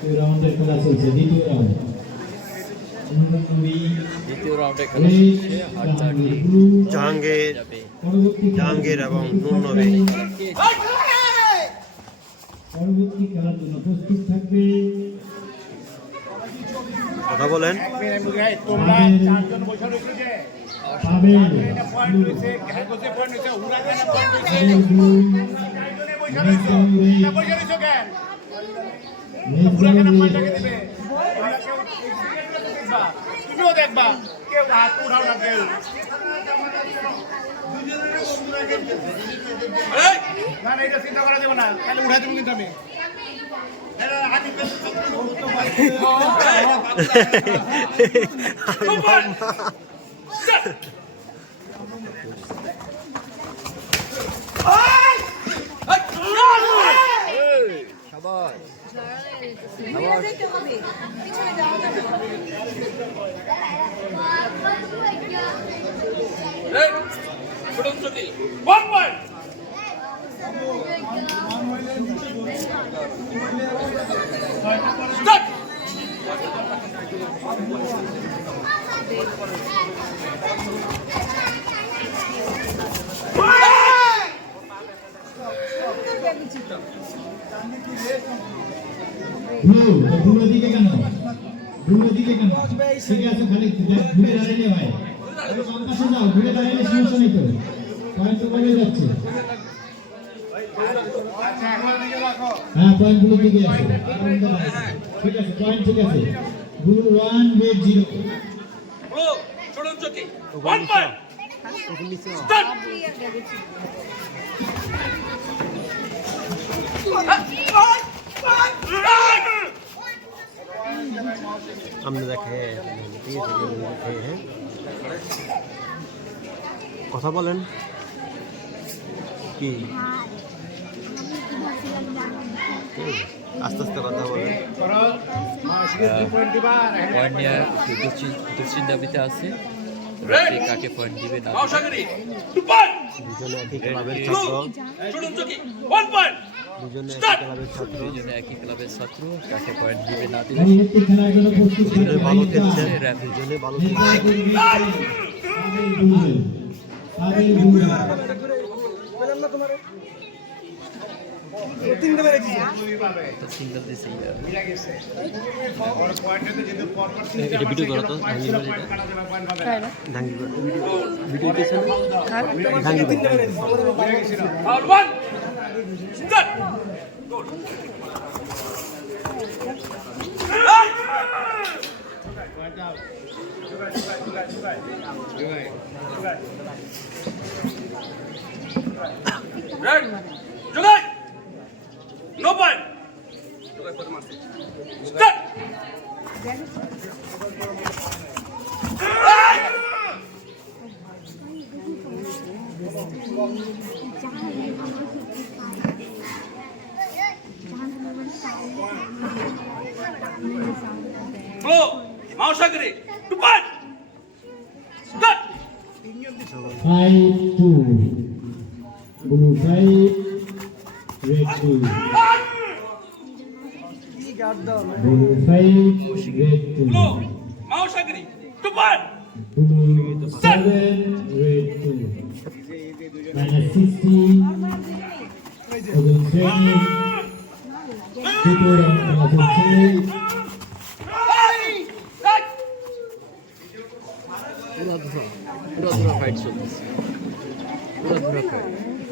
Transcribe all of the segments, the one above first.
দ্বিতীয় রাউন্ডের খেলা চলছে, দ্বিতীয় রাউন্ড। দ্বিতীয় রাউন্ডে খেলা চলছে হাড্ডাহাড্ডি জাহাঙ্গীর এবং নুন নবী। পরবর্তী খেলার জন্য প্রস্তুত থাকবে কথা বলেন। তুমিও দেখবা কেউ হাত উঠাও না কেউ না না এটা চিন্তা করা যাবে না তাহলে উঠাই দেবো কিন্তু আমি ভুলো দিকে কেন ঠিক আছে, খালি ঘুরে দাঁড়াইলে হয়। কাছে যাও, ঘুরে দাঁড়াইলে সমস্যা নেই তো, পয়েন্ট তো কমে যাচ্ছে। হ্যাঁ, পয়েন্ট গুলো দিকে আছে, ঠিক আছে, পয়েন্ট ঠিক আছে। Blue 1 red 0। हमने देखे हैं কথা বলেন কি আস্তে আস্তে কথা বলেন। পয়েন্ট নিয়ে দুশ্চিন্তাবিতে আছে, কাকে পয়েন্ট দিবে না দুজনে একই ক্লাবের ছাত্র, দুজনে একই ক্লাবের ছাত্র, কাকে পয়েন্ট দিবে না দিবে দুজনে ভালো খেলছে, দুজনে ভালো খেলছে। এটা ভিডিও করো তো, No point. Start. Blow. Mausagri. 2 point. Start. 5-2. Blue 5, red 2. Blue 5, red 2. Blow. Mausagri. 2 point. Blue 7, red 2. Minus 60. Ogun 20. People on the পুরো ফাইট চলতেছে, পুরো ফাইট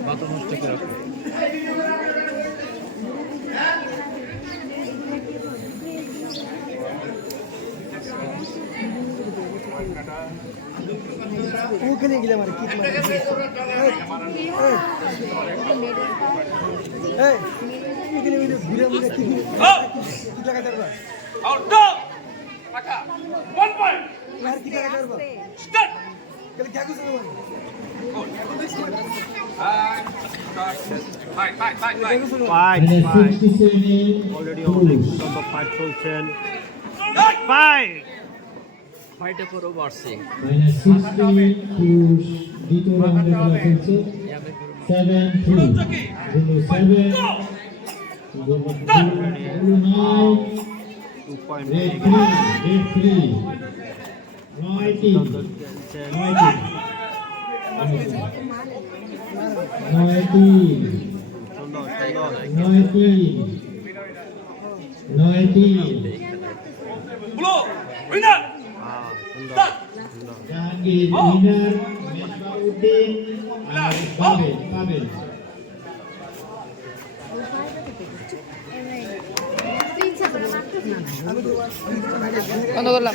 বাতা নষ্ট করে রাখবে। ওখানে গেলে আমার কি ঘুরে ঘুরে কি টাকা দেবো Out. Taka. 1 point. কি টাকা দেবো Start. তাহলে কি কিছু দেবো Fight. minus 67. অলরেডি অনেক সম্ভব ফাইট চলছেন। ফাইটে পরও বাড়ছে, Minus 60 to দ্বিতীয় রাউন্ডে খেলা চলছে। 7-3. Blue 7. Blue 9. Red 3 9-3 Jahangir winner Mezbauddin আর পাবেল বন্ধ করলাম